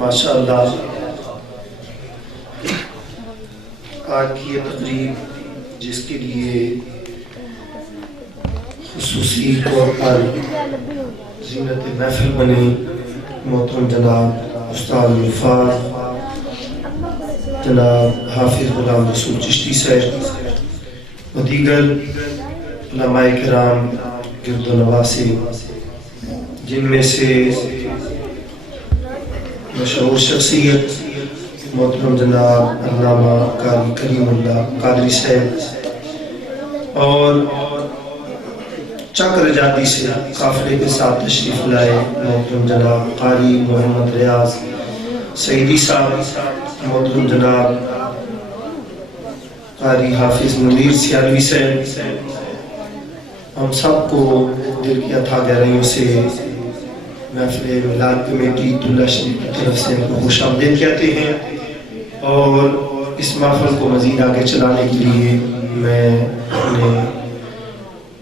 माशाअल्लाह आज की ये तकरीब जिसके लिए खुसूसी तौर पर ज़ीनत महफिल बनी मोहतरम जनाब उस्ताद वफार जनाब हाफिज़ गुलाम रसूल चिश्ती साहब व दीगर उलमाए किराम गिरदो नवासे, जिनमें से मशहूर शख्सियत मोहतरम जनाब अल्लामा कारी करीमुल्लाह कादरी साहब और चक रजादी से काफिले के साथ तशरीफ लाए मोहतरम जनाब कारी मोहम्मद रियाज सईदी साहब, मोहतरम जनाब कारी हाफिज मुनीर सियालवी साहब, हम सबको दिल की अथाह गहराइयों से महफिल मिलाद कमेटी तुल्ला शरीफ की तरफ से उनको खुशामदीद कहते हैं। और इस महफिल को मज़ीद आगे चलाने के लिए मैं अपने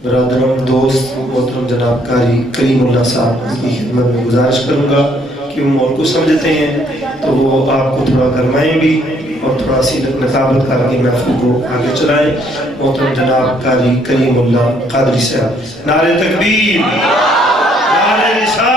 बरादरम दोस्त मोहतरम जनाब कारी करीमुल्लाह साहब की खिदमत में गुजारिश करूँगा कि वो मौक़िफ़ को समझते हैं तो वो आपको थोड़ा गरमाएँ भी और थोड़ा सी नकाबत करके महफिल को आगे चलाएँ। मोहतरम जनाब कारी करीमुल्लाह कादरी साहब, नारे तकबीर, नारे रिसालत।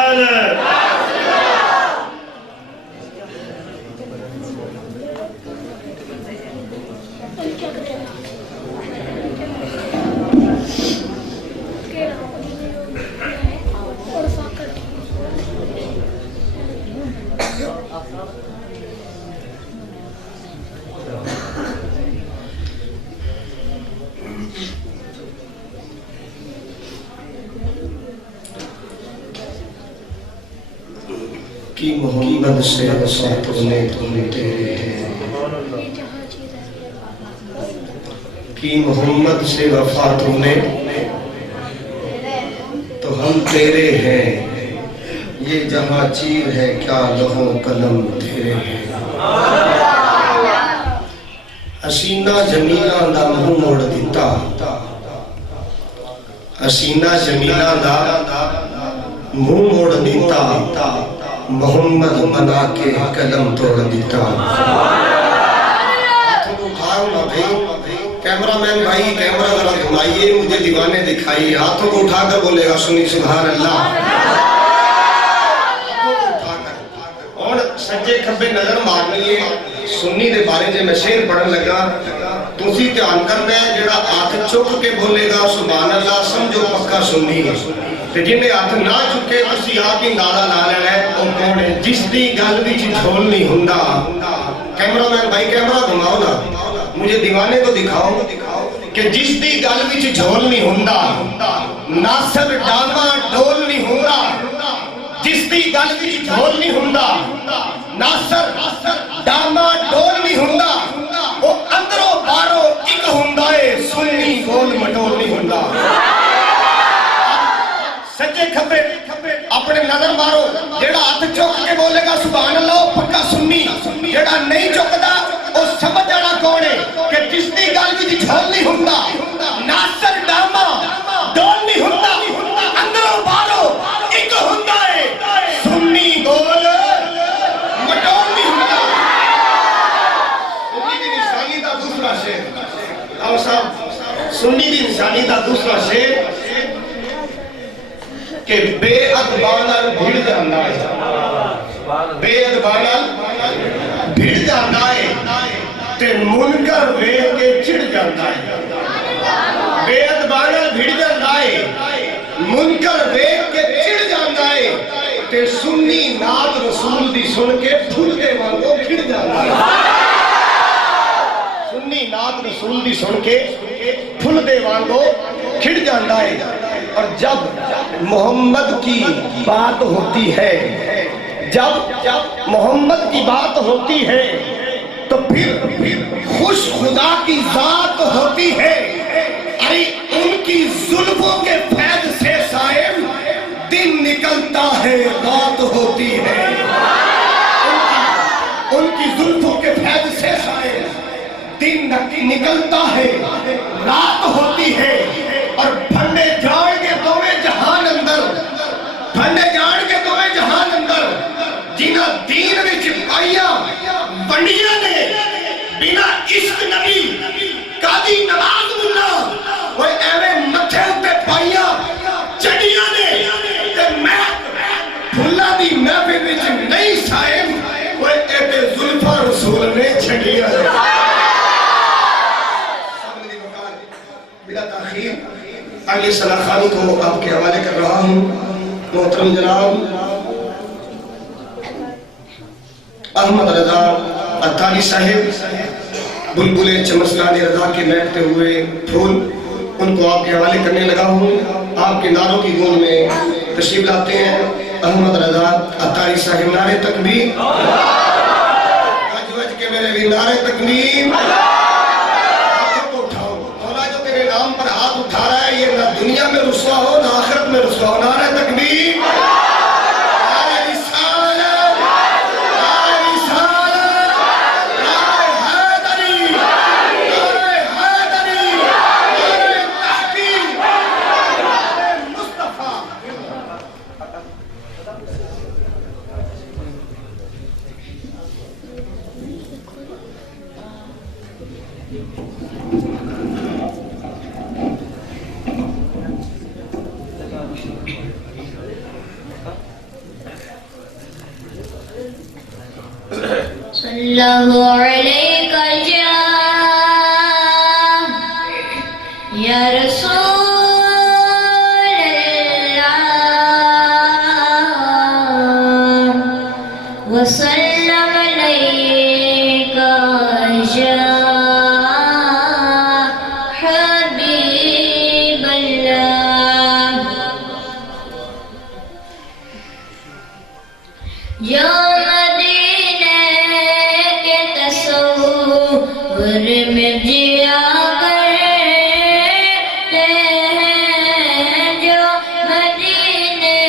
कि मोहम्मद से वफा तूने तेरे हैं, कि मोहम्मद से वफा तूने तो हम तेरे हैं, ये जहाँ चीर है क्या लहो कलम तेरे हैं। हसीना जमीला दा मुंह मोड़ दिता, हसीना जमीला दा मुंह मोड़ दिता, मोहम्मद बना के कलम तोड़ दिता। कैमरामैन भाई कैमरा जरा घुमाइए, मुझे दीवाने दिखाइए, हाथों को उठाकर बोलेगा सुनी सुभान अल्लाह। और सज्जे खब्बे नजर मारनी है। सुन्नी दे बारे जे मैं शेर पढ़न लगा, तुसी ध्यान करना है, जेड़ा हाथ चुक के बोलेगा सुभान अल्लाह समझो पक्का सुन्नी है, ते जिन्हें हाथ ना चुके तुसी आप ही नारा ला लेना है ओ कौन है, जिसदी गल विच ढोल नहीं हुंदा। कैमरामैन भाई कैमरा घुमाओ ना, मुझे दीवाने को दिखाओ कि जिसदी गल विच ढोल नहीं हुंदा, नासर डामा ढोल नहीं हुंदा, जिसदी गल विच ढोल नहीं हुंदा, नासर डामा ढोल नहीं हुंदा, वो अंदरों बाहरों एक हुंदा है, सुन्नी गोल मटोल नहीं हुंदा। सच्चे खब्बे अपने नजर मारो, जेड़ा हाथ चुक के बोलेगा सुभान अल्लाह पक्का सुन्नी, जेड़ा नहीं चुकदा वो समझ जाना कौन है कि जिसदी गल विच ढोल नहीं हुंदा, नासर डामा ढोल नहीं हुंदा, अंदरों बाहरों एक हुंदा है, सुन्नी गोल मटोल नहीं हुंदा। सुन्नी दी निशानी दा दूसरा शेर, आओ साहब, सुन्नी दी निशानी दा दूसरा शेर कि बेअदबा नाल भिड़ जांदा है, बेअदबा नाल भिड़ जांदा है ते मुनकर वेख के चिढ़ जांदा है। बेअदबा नाल भिड़ जांदा है, मुनकर वेख के चिढ़ जांदा है ते सुन्नी नात रसूल दी सुन के फुलके वांगू खिड़ जांदा है। सुन्नी नात रसूल दी सुन के फुलके वांगू खिड़ जांदा है। और जब मोहम्मद की बात होती है, जब मोहम्मद की बात होती है तो फिर खुश खुदा की जात होती है। अरे उनकी जुल्फों के फैज से साहिब दिन निकलता है रात होती है, उनकी जुल्फों के फैज से साहिब दिन निकलता है रात होती है। और फंडे जान के दोवें जहान अंदर, फंडे जान के दोवें जहान अंदर, जिन्हें दीन विच पंडिया ने बिना इश्क नबी कादी नमाज मुल्ला वो एवें मथे उत्ते पाइया चढ़िया ने ते मैं फुल्ला दी महफिल विच नहीं साहिब वो एते जुल्फा रसूल ने छड़िया बिला ताखीर अगले सलाह खानी को आपके हवाले कर रहा हूँ। मोहतरम जनाब अहमद रजा अत्तारी साहिब बुलबुले चमसलानी रजा के महकते हुए फूल उनको आपके हवाले करने लगा हूँ। आपके नारों की गूंज में तशरीफ लाते हैं अहमद रजा अत्तारी साहिब। नारे तकबीर गज के मेरे भी नारे तकबीर। उठाओ मौला जो तेरे नाम पर हाथ उठा रहा है ये ना दुनिया में रुसवा हो ना आखिरत में रुसवा हो। नारे तकबीर सल्लल्लाहु अलैहि या रसूल अल्लाह वसल्लम अलैका या हबीब अल्लाह। जो में जिया करते हैं जो मदीने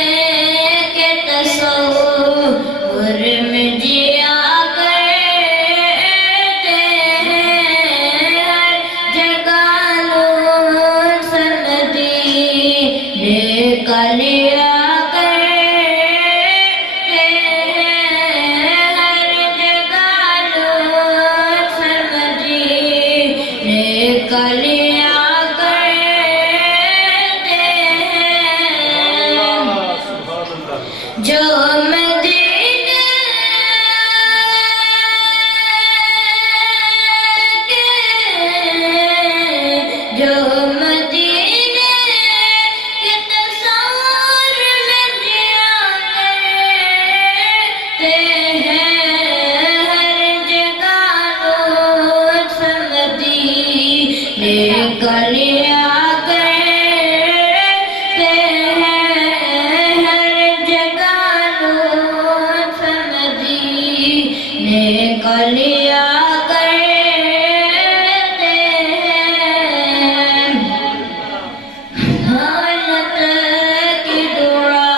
के तसव्वुर में जिया करते हैं। हर जगह लुत्फ़ मदीने का लिया जो मदीने के तस्वीर में जिया करते हैं। हर जगह लुत्फ़ मदीने का लिया लिया करते हैं। हालत की दुआ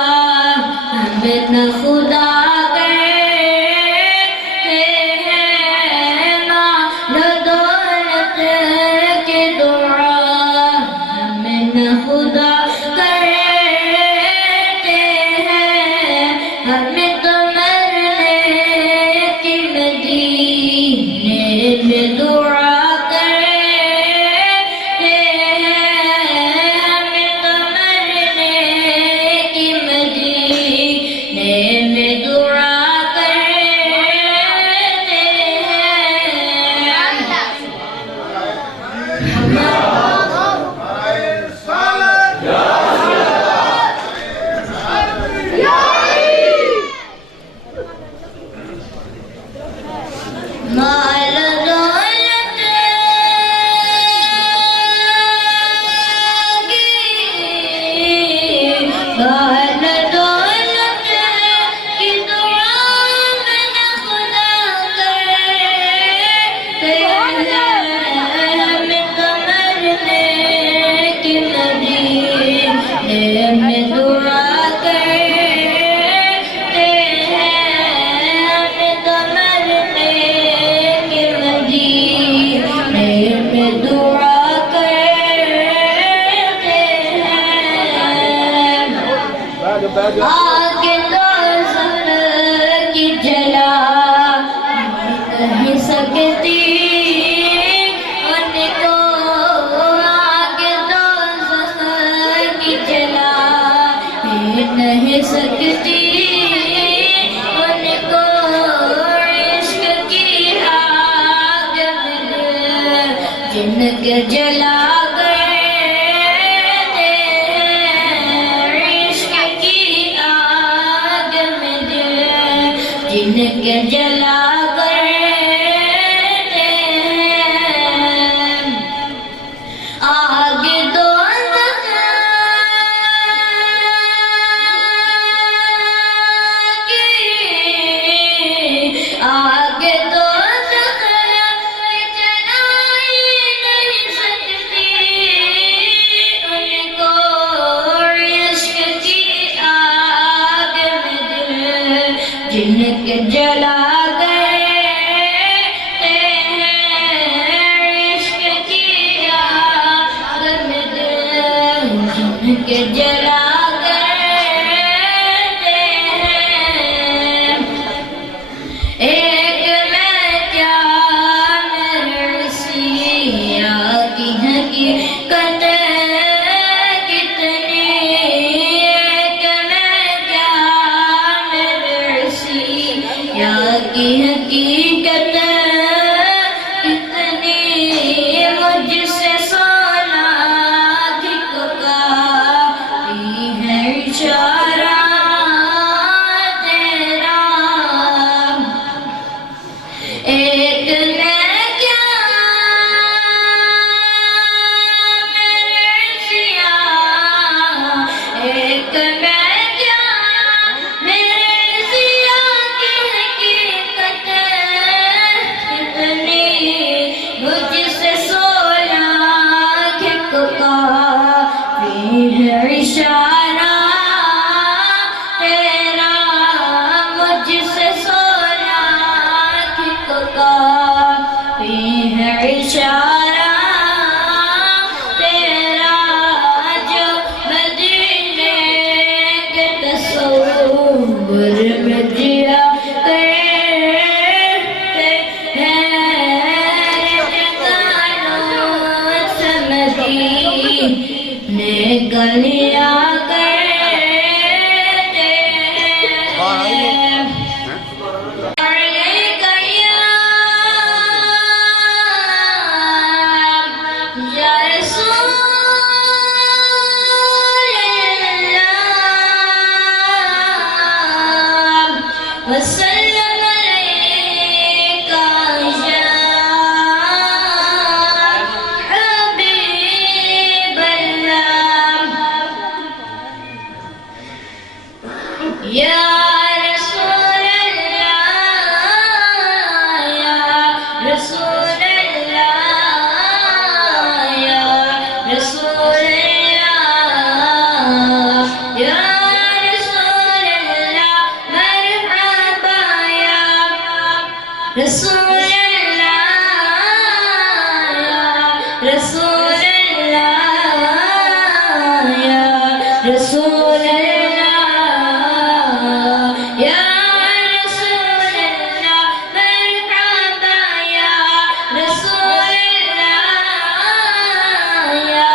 हमें न खुदा करते हैं। माल दौलत की दुआ हमें न खुदा करते हैं। हमें तो मरने की के जला गए इश्क की आग में जिनके जला गए आग दो आगे तो जलाई नहीं सकती उनको इश्क की आग में जिनके जला गए इश्क की आग में जिनके जला एक मैं क्या मेरसिया की हकीकत कितनी एक मैं क्या मेरसिया की हकीकत कितनी मुझसे सोना धिक्का है इशारा एक ने क्या मेरसिया एक मैं क्या मेरसिया की हकीकत कितनी मुझसे सोना धिक्का है इशारा तेरा मुझसे सोना है इशारा तेरा जो मदीने के तस्वुर में जिया करते हैं जगानो समदीने गलियां करते हैं वसल्लम अलैका या हबीबल्लाह या रसूलल्लाह या रसूलल्लाह या रसूलल्लाह या रसूलल्लाह या रसूलल्लाह या रसूलल्लाह मरहबा या रसूलल्लाह या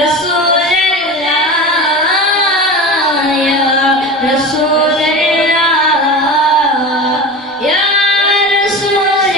रसूलल्लाह या रसूलल्लाह या रसूलल्लाह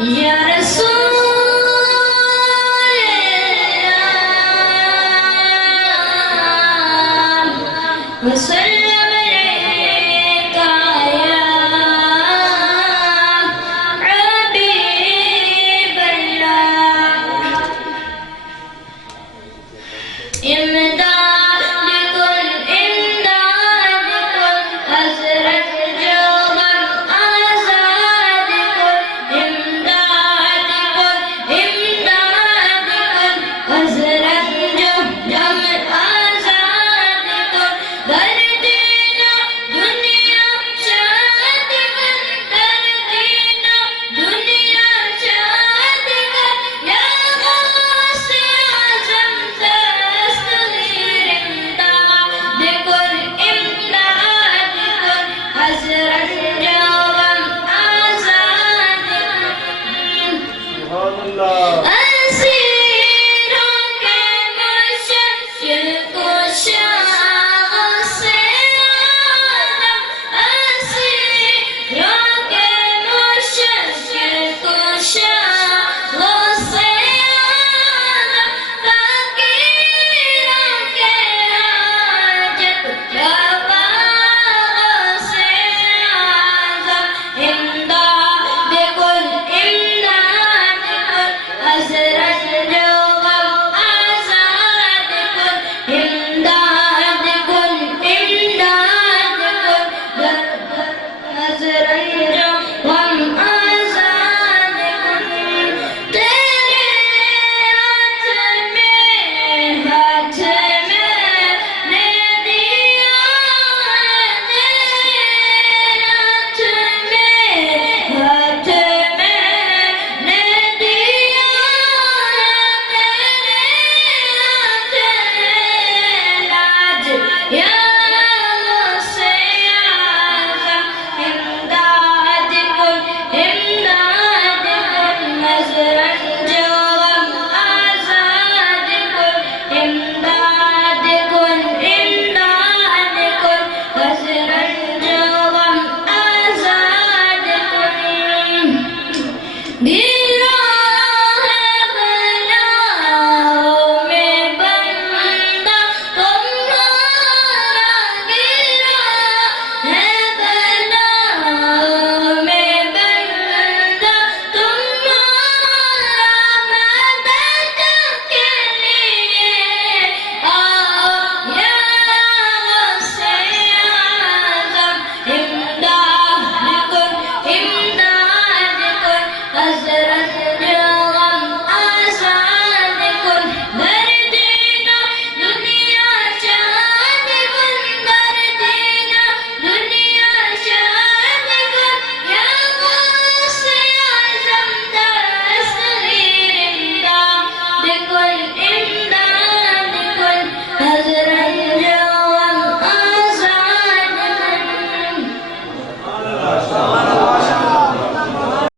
या रसूल अल्लाह वसल्लम